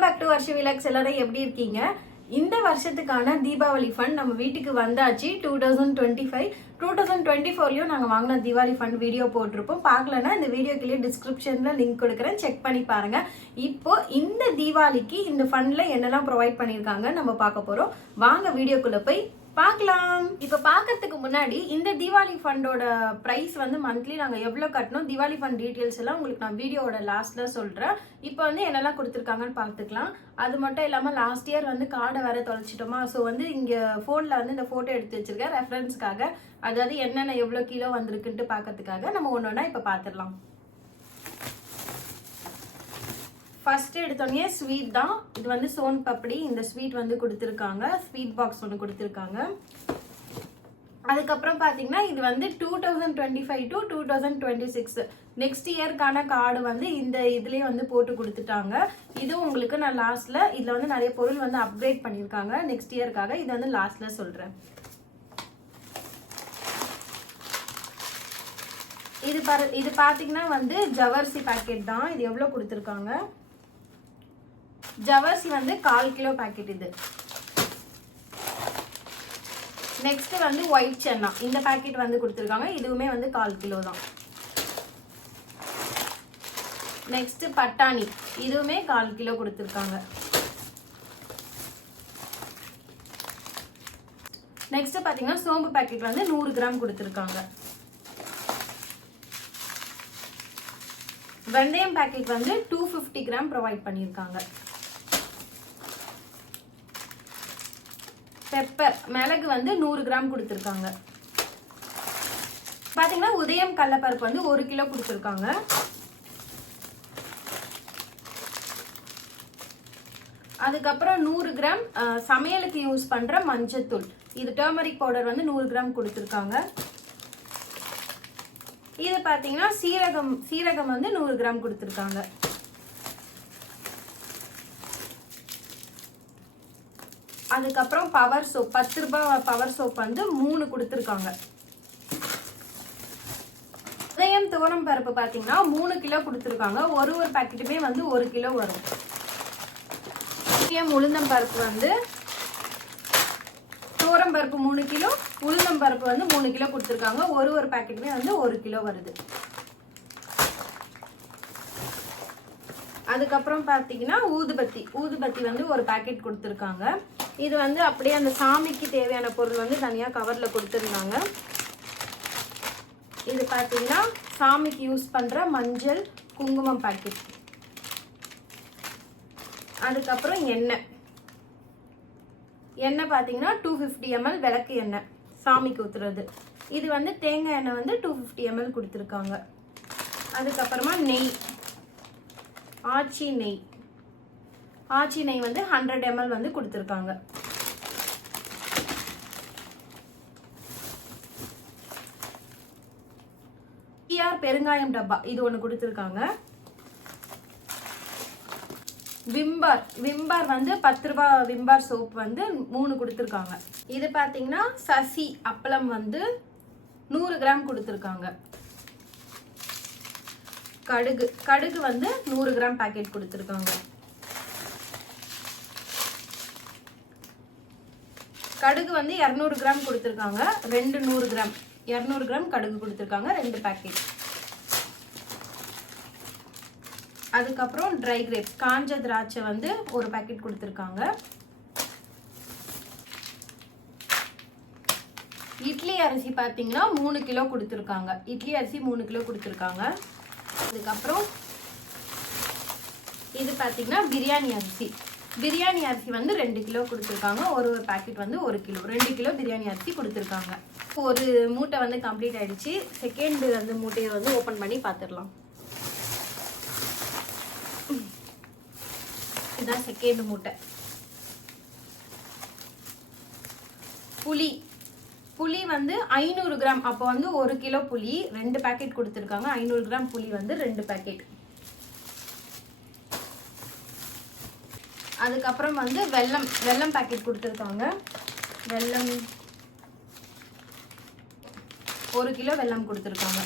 Welcome back to Varusha vlogs எல்லாரும் எப்படி இருக்கீங்க? இந்த வருஷத்துக்கான தீபாவளி ஃபண்ட் நம்ம வீட்டுக்கு வந்தாச்சு. Two thousand twenty five two thousand twenty ஃபோர்லையும் நாங்கள் வாங்கின தீபாவளி ஃபண்ட் வீடியோ போட்டிருப்போம். பார்க்கலன்னா இந்த வீடியோக்குள்ளே டிஸ்கிரிப்ஷனில் லிங்க் கொடுக்குறேன். செக் பண்ணி பாருங்கள் இப்போ இந்த தீபாவளிக்கு இந்த ஃபண்டில் என்னெல்லாம் ப்ரொவைட் பண்ணியிருக்காங்க நம்ம பார்க்க போகிறோம் வாங்க வீடியோக்குள்ளே போய் பார்க்கலாம் இப்போ பார்க்கறதுக்கு முன்னாடி இந்த தீபாவளி ஃபண்டோட ப்ரைஸ் வந்து மந்த்லி நாங்கள் எவ்வளோ கட்டணும்? தீபாவளி ஃபண்ட் டீட்டெயில்ஸ் எல்லாம் உங்களுக்கு நான் வீடியோவோட லாஸ்ட்டில் சொல்கிறேன் இப்போ வந்து என்னெல்லாம் கொடுத்துருக்காங்கன்னு பார்த்துக்கலாம் அது மட்டும் இல்லாமல் லாஸ்ட் இயர் வந்து கார்டை வேற தொலைச்சிட்டோமா? ஸோ வந்து இங்கே ஃபோனில் வந்து இந்த ஃபோட்டோ எடுத்து வச்சிருக்கேன் ரெஃபரன்ஸ்க்காக அதாவது என்னென்ன எவ்வளோ கிலோ வந்திருக்குன்ட்டு பார்க்கறதுக்காக நம்ம ஒன்று ஒன்றா இப்போ பார்த்துடலாம் ஃபர்ஸ்ட் எடுத்தோடனே ஸ்வீட் தான். இது வந்து சோன் பப்படி. இந்த ஸ்வீட் வந்து கொடுத்துருக்காங்க. ஸ்வீட் பாக்ஸ் ஒன்று கொடுத்துருக்காங்க. அதுக்கப்புறம் பார்த்தீங்கன்னா இது வந்து two thousand twenty five to two thousand twenty six next இயர்க்கான card வந்து இந்த இதுலேயே வந்து போட்டு கொடுத்துட்டாங்க. இது உங்களுக்கு நான் லாஸ்ட்ல இதில் வந்து நிறைய பொருள் வந்து அப்கிரேட் பண்ணியிருக்காங்க. நெக்ஸ்ட் இயர்க்காக இது வந்து லாஸ்ட்ல சொல்கிறேன் இது பாரு இது பார்த்தீங்கன்னா வந்து ஜவர்சி பாக்கெட் தான். இது எவ்வளோ கொடுத்துருக்காங்க? ஜவர்ஸ் வந்து கால் கிலோ பாக்கெட் இது. நெக்ஸ்ட் வந்து ஒயிட் சென்னா இந்த பாக்கெட் வந்து கொடுத்துருக்காங்க. இதுவுமே வந்து கால் கிலோ தான். நெக்ஸ்ட் பட்டாணி. இதுவுமே கால் கிலோ கொடுத்துருக்காங்க. நெக்ஸ்ட் பார்த்தீங்கன்னா சோம்பு பேக்கெட் வந்து நூறு கிராம் கொடுத்துருக்காங்க. வெந்தயம் பேக்கெட் வந்து டூ ஃபிஃப்டி கிராம் ப்ரொவைட் பண்ணியிருக்காங்க. பெப்பர். மிளகு வந்து நூறு கிராம் கொடுத்துருக்காங்க. பாத்தீங்கன்னா உதயம் கடலப்பருப்பு வந்து ஒரு கிலோ கொடுத்துருக்காங்க. அதுக்கப்புறம் நூறு கிராம் சமையலுக்கு யூஸ் பண்ற மஞ்சத்தூள். இது டர்மரிக் பவுடர் வந்து நூறு கிராம் கொடுத்துருக்காங்க. இது பாத்தீங்கன்னா சீரகம் சீரகம் வந்து நூறு கிராம் கொடுத்துருக்காங்க. அதுக்கப்புறம் பவர் சோப் பத்து ரூபாய் பவர் சோப் வந்து மூணு கொடுத்துருக்காங்க. உதயம் துவரம் பருப்பு பார்த்தீங்கன்னா மூணு கிலோ கொடுத்துருக்காங்க. ஒரு ஒரு பாக்கெட்டுமே வந்து ஒரு கிலோ வரும். உதயம் உளுந்தம் பருப்பு வந்து துவரம் பருப்பு மூணு கிலோ உளுந்தம் பருப்பு வந்து மூணு கிலோ கொடுத்துருக்காங்க. ஒரு ஒரு பாக்கெட்டுமே வந்து ஒரு கிலோ வருது. அதுக்கப்புறம் பார்த்தீங்கன்னா ஊதுபத்தி ஊதுபத்தி வந்து ஒரு பாக்கெட் கொடுத்துருக்காங்க. இது வந்து அப்படியே அந்த சாமிக்கு தேவையான பொருள் வந்து தனியாக கவரில் கொடுத்துருந்தாங்க. இது பார்த்தீங்கன்னா சாமிக்கு யூஸ் பண்ணுற மஞ்சள் குங்குமம் பாக்கெட் அதுக்கப்புறம் எண்ணெய். எண்ணெய் பார்த்தீங்கன்னா டூ ஃபிஃப்டி எம்எல் விளக்கு எண்ணெய் சாமிக்கு ஊற்றுறது இது வந்து தேங்காய் எண்ணெய் வந்து டூ ஃபிஃப்டி எம்எல் கொடுத்துருக்காங்க. அதுக்கப்புறமா நெய். ஆச்சி நெய். ஆச்சி நெய் வந்து ஹண்ட்ரட் எம்எல் வந்து கொடுத்துருக்காங்க பிஆர் பெருங்காயம் டப்பா இது ஒன்று கொடுத்துருக்காங்க. விம்பார் விம்பர் வந்து பத்து ரூபா விம்பார் சோப் வந்து மூணு கொடுத்துருக்காங்க. இது பார்த்தீங்கன்னா சசி அப்பளம் வந்து நூறு கிராம் கொடுத்துருக்காங்க. கடுகு கடுகு வந்து நூறு கிராம் பேக்கெட் கொடுத்துருக்காங்க. கடுகு வந்து இரநூறு கிராம் கொடுத்துருக்காங்க. ரெண்டு நூறு கிராம். இரநூறு கிராம் கடுகு கொடுத்துருக்காங்க ரெண்டு பேக்கெட் அதுக்கப்புறம் ட்ரை கிரேப்ஸ் காஞ்ச திராட்சை வந்து ஒரு பேக்கெட் கொடுத்துருக்காங்க. இட்லி அரிசி பார்த்தீங்கன்னா மூணு கிலோ கொடுத்துருக்காங்க. இட்லி அரிசி மூணு கிலோ கொடுத்துருக்காங்க. அதுக்கப்புறம் இது பார்த்தீங்கன்னா பிரியாணி அரிசி. பிரியாணி அரிசி வந்து ரெண்டு கிலோ கொடுத்துருக்காங்க. ஒரு ஒரு பாக்கெட் வந்து ஒரு கிலோ. ரெண்டு கிலோ பிரியாணி அரிசி கொடுத்துருக்காங்க. ஒரு மூட்டை வந்து கம்ப்ளீட் ஆகிடுச்சு செகண்ட் வந்து மூட்டையை வந்து ஓப்பன் பண்ணி பார்த்துடலாம் இதுதான் செகண்ட் மூட்டை. புளி. புளி வந்து ஐநூறு கிராம். அப்போ வந்து ஒரு கிலோ புளி ரெண்டு பேக்கெட் கொடுத்துருக்காங்க. ஐநூறு கிராம் புளி வந்து ரெண்டு பேக்கெட் அதுக்கப்புறம் வந்து வெல்லம் வெல்லம் பாக்கெட் கொடுத்துருக்காங்க. வெல்லம் ஒரு கிலோ வெல்லம் கொடுத்துருக்காங்க.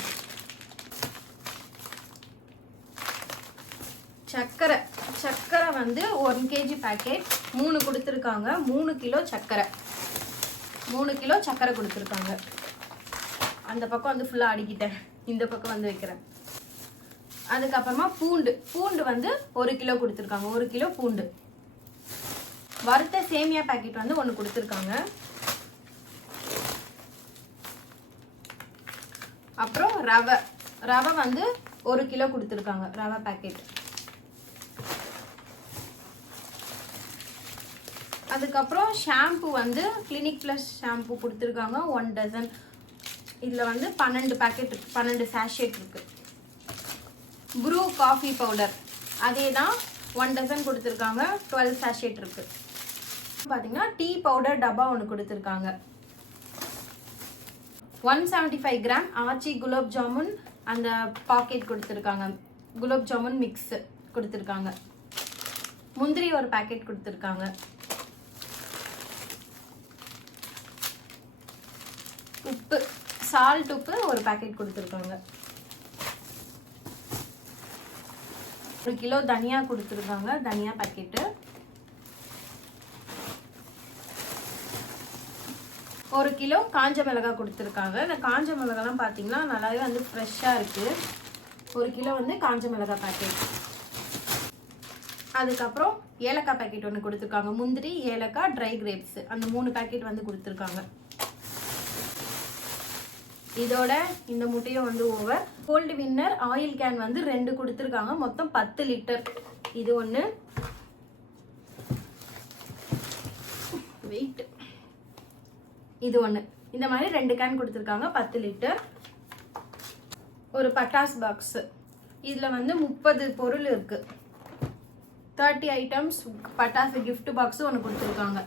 சர்க்கரை சர்க்கரை வந்து ஒன் கேஜி பேக்கெட் மூணு கொடுத்துருக்காங்க. மூணு கிலோ சர்க்கரை மூணு கிலோ சர்க்கரை கொடுத்துருக்காங்க. அந்த பக்கம் வந்து ஃபுல்லாக அடிக்கிட்டேன். இந்த பக்கம் வந்து வைக்கிறேன். அதுக்கப்புறமா பூண்டு பூண்டு வந்து ஒரு கிலோ கொடுத்துருக்காங்க. ஒரு கிலோ பூண்டு. வறுத்த சேமியா பேக்கெட் வந்து ஒன்று கொடுத்துருக்காங்க. அப்புறம் ரவை. ரவை வந்து ஒரு கிலோ கொடுத்துருக்காங்க ரவை பாக்கெட் அதுக்கப்புறம் ஷாம்பு வந்து கிளினிக் ப்ளஸ் ஷாம்பு கொடுத்துருக்காங்க ஒன் டசன் இதில் வந்து பன்னெண்டு பேக்கெட் பன்னெண்டு சாஷேட் இருக்குது ப்ரூ காஃபி பவுடர் அதே தான் ஒன் டசன் கொடுத்துருக்காங்க டுவெல் சாஷேட் இருக்குது பார்த்தீங்கன்னா டீ பவுடர் டப்பா ஒன்று கொடுத்துருக்காங்க. One seventy five gram Aachi gulab jamun அந்த பாக்கெட் கொடுத்துருக்காங்க. குலாப் ஜாமுன் மிக்ஸ் கொடுத்துருக்காங்க. முந்திரி ஒரு பாக்கெட் கொடுத்துருக்காங்க. உப்பு சால்ட் உப்பு ஒரு பாக்கெட் கொடுத்துருக்காங்க. ஒரு கிலோ தனியா கொடுத்துருக்காங்க தனியா பாக்கெட்டு ஒரு கிலோ காஞ்ச மிளகாய் கொடுத்துருக்காங்க. இந்த காஞ்ச மிளகாலாம் பார்த்தீங்கன்னா நல்லாவே வந்து ஃப்ரெஷ்ஷாக இருக்குது ஒரு கிலோ வந்து காஞ்ச மிளகாய் பாக்கெட் அதுக்கப்புறம் ஏலக்காய் பாக்கெட் ஒன்று கொடுத்துருக்காங்க. முந்திரி ஏலக்காய் ட்ரை கிரேப்ஸ் அந்த மூணு பாக்கெட் வந்து கொடுத்துருக்காங்க. இதோட இந்த முட்டையும் வந்து over gold winner oil can வந்து ரெண்டு கொடுத்துருக்காங்க. மொத்தம் பத்து லிட்டர் இது ஒன்று வெயிட் இது ஒன்று இந்த மாதிரி ரெண்டு கேன் கொடுத்துருக்காங்க. பத்து லிட்டர் ஒரு பட்டாஸ் பாக்ஸு இதில் வந்து முப்பது பொருள் இருக்கு. தேர்ட்டி ஐட்டம்ஸ் பட்டாசு கிஃப்ட் பாக்ஸு ஒன்று கொடுத்துருக்காங்க.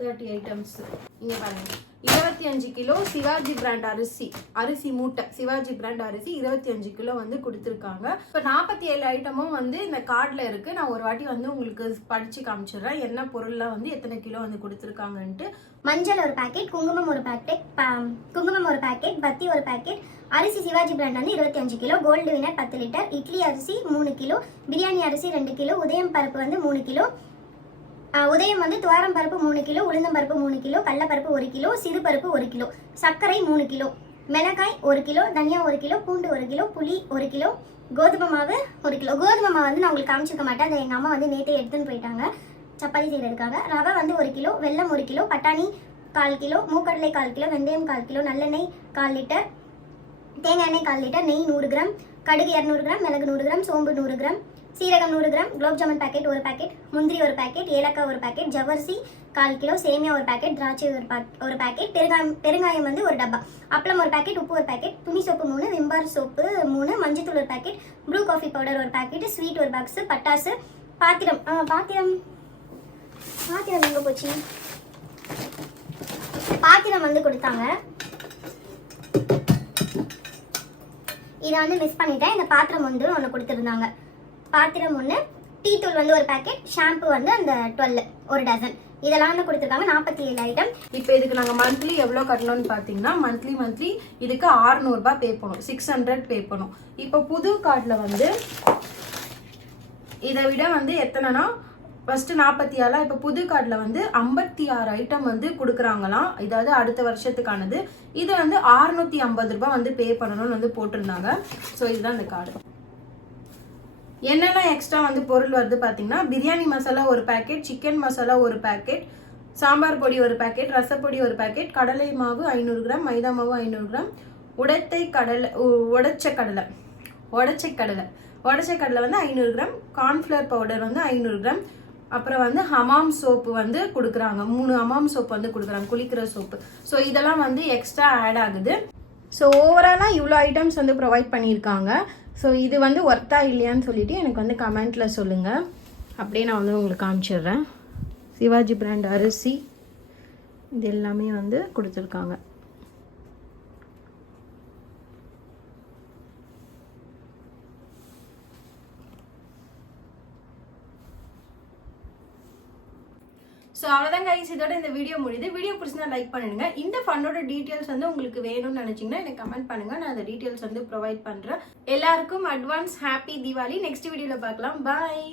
தேர்ட்டி ஐட்டம்ஸ் இங்கே பாருங்க. இருபத்தி அஞ்சு கிலோ சிவாஜி பிராண்ட் அரிசி. அரிசி மூட்டை. சிவாஜி பிராண்ட் அரிசி இருபத்தி அஞ்சு கிலோ வந்து கொடுத்துருக்காங்க. இப்போ நாற்பத்தி ஏழு ஐட்டமும் வந்து இந்த கார்டில் இருக்கு. நான் ஒரு வாட்டி வந்து உங்களுக்கு படிச்சு காமிச்சிடுறேன். என்ன பொருள்லாம் வந்து எத்தனை கிலோ வந்து கொடுத்துருக்காங்கன்ட்டு. மஞ்சள் ஒரு பேக்கெட் குங்குமம் ஒரு பேக்கெட் ப- குங்குமம் ஒரு பேக்கெட் பத்தி ஒரு பேக்கெட் அரிசி சிவாஜி பிராண்ட் வந்து இருபத்தி அஞ்சு கிலோ. கோல்டு வினர் பத்து லிட்டர் இட்லி அரிசி மூணு கிலோ. பிரியாணி அரிசி ரெண்டு கிலோ. உதயம் பருப்பு வந்து மூணு கிலோ. உதயம் வந்து துவாரம் பருப்பு மூணு கிலோ உளுந்தம் பருப்பு மூணு கிலோ கடலப்பருப்பு ஒரு கிலோ சிறு பருப்பு ஒரு கிலோ சர்க்கரை மூணு கிலோ மிளகாய் ஒரு கிலோ தனியா ஒரு கிலோ பூண்டு ஒரு கிலோ புளி ஒரு கிலோ கோதுமை மாவு ஒரு கிலோ. கோதுமை மாவு வந்து நான் உங்களுக்கு காமிச்சிக்க மாட்டேன். அதை எங்கள் அம்மா வந்து நேற்றே எடுத்துன்னு போயிட்டாங்க. சப்பாத்தி செய்கிறதுக்காக ரவை வந்து ஒரு கிலோ வெல்லம் ஒரு கிலோ பட்டாணி கால் கிலோ மூக்கடலை கால் கிலோ வெந்தயம் கால் கிலோ நல்லெண்ணெய் கால் லிட்டர் தேங்காய் எண்ணெய் கால் லிட்டர் நெய் நூறு கிராம் கடுகு இரநூறு கிராம் மிளகு நூறு கிராம் சோம்பு நூறு கிராம் சீரகம் நூறு கிராம் குலோப் ஜாமுன் பாக்கெட் ஒரு பாக்கெட் முந்திரி ஒரு பாக்கெட் ஏலக்காய் ஒரு பேக்கெட் ஜவ்வரிசி கால் கிலோ சேமியா ஒரு பேக்கெட் திராட்சை ஒரு பேக் ஒரு பேக்கெட் பெருங்காயம் பெருங்காயம் வந்து ஒரு டப்பா. அப்பளம் ஒரு பாக்கெட் உப்பு ஒரு பாக்கெட் துணி சோப்பு மூணு விம்பார் சோப்பு மூணு மஞ்சத்தூள் ஒரு பாக்கெட் ப்ளூ காஃபி பவுடர் ஒரு பாக்கெட் ஸ்வீட் ஒரு பாக்ஸ் பட்டாசு பாத்திரம் பாத்திரம் பாத்திரம் எங்கே போச்சு? பாத்திரம் வந்து கொடுத்தாங்க. இதை வந்து மிஸ் பண்ணிட்டேன். இந்த பாத்திரம் வந்து ஒன்று கொடுத்துருந்தாங்க. பாத்திரம் ஒன்று டீ தூள் வந்து ஒரு பேக்கெட் ஷாம்பு வந்து அந்த டுவெல் ஒரு டசன் இதெல்லாம் வந்து கொடுத்துருக்காங்க நாற்பத்தி ஏழு ஐட்டம் இப்போ இதுக்கு நாங்கள் மந்த்லி எவ்வளோ கட்டணும்னு பார்த்தீங்கன்னா மந்த்லி மந்த்லி இதுக்கு ஆறுநூறுபா பே பண்ணணும் சிக்ஸ் ஹண்ட்ரட் பே பண்ணும். இப்போ புது கார்டில் வந்து இதை விட வந்து எத்தனைனா ஃபஸ்ட்டு நாற்பத்தி ஏழா இப்போ புது கார்டில் வந்து ஐம்பத்தி ஆறு ஐட்டம் வந்து கொடுக்குறாங்களாம். இதாவது அடுத்த வருஷத்துக்கானது. இது வந்து அறுநூத்தி ஐம்பது ரூபாய் வந்து பே பண்ணணும்னு வந்து போட்டிருந்தாங்க. ஸோ இதுதான் இந்த கார்டு என்னென்ன எக்ஸ்ட்ரா வந்து பொருள் வருது பார்த்தீங்கன்னா பிரியாணி மசாலா ஒரு பேக்கெட் சிக்கன் மசாலா ஒரு பேக்கெட் சாம்பார் பொடி ஒரு பாக்கெட் ரசப்பொடி ஒரு பேக்கெட் கடலை மாவு ஐநூறு கிராம் மைதா மாவு ஐநூறு கிராம் உடத்தை கடலை உ- உடைச்ச கடலை உடச்ச கடலை. உடச்ச கடலை வந்து ஐநூறு கிராம் கார்ன்ஃப்ளவர் பவுடர் வந்து ஐநூறு கிராம் அப்புறம் வந்து ஹமாம் சோப்பு வந்து கொடுக்குறாங்க. மூணு ஹமாம் சோப்பு வந்து கொடுக்குறாங்க குளிக்கிற சோப்பு. ஸோ இதெல்லாம் வந்து எக்ஸ்ட்ரா ஆட் ஆகுது. ஸோ ஓவராலாக இவ்வளோ ஐட்டம்ஸ் வந்து ப்ரொவைட் பண்ணியிருக்காங்க. ஸோ இது வந்து ஒர்த்தா இல்லையான்னு சொல்லிட்டு எனக்கு வந்து கமெண்ட்டில் சொல்லுங்கள் அப்படியே நான் வந்து உங்களுக்கு காமிச்சிடுறேன். சிவாஜி பிராண்ட் அரிசி இது எல்லாமே வந்து கொடுத்துருக்காங்க. ஸோ அவ்வளோதான் கைஸ் இதோட இந்த வீடியோ முடியுது. வீடியோ பிடிச்சினா லைக் பண்ணிடுங்க இந்த ஃபண்டோட டீட்டெயில்ஸ் வந்து உங்களுக்கு வேணும்னு நினச்சிங்கன்னா எனக்கு கமெண்ட் பண்ணுங்க. நான் அந்த டீட்டெயில்ஸ் வந்து ப்ரொவைட் பண்ணுறேன் எல்லாருக்கும் அட்வான்ஸ் ஹாப்பி தீபாவளி நெக்ஸ்ட் வீடியோவில் பார்க்கலாம். பாய்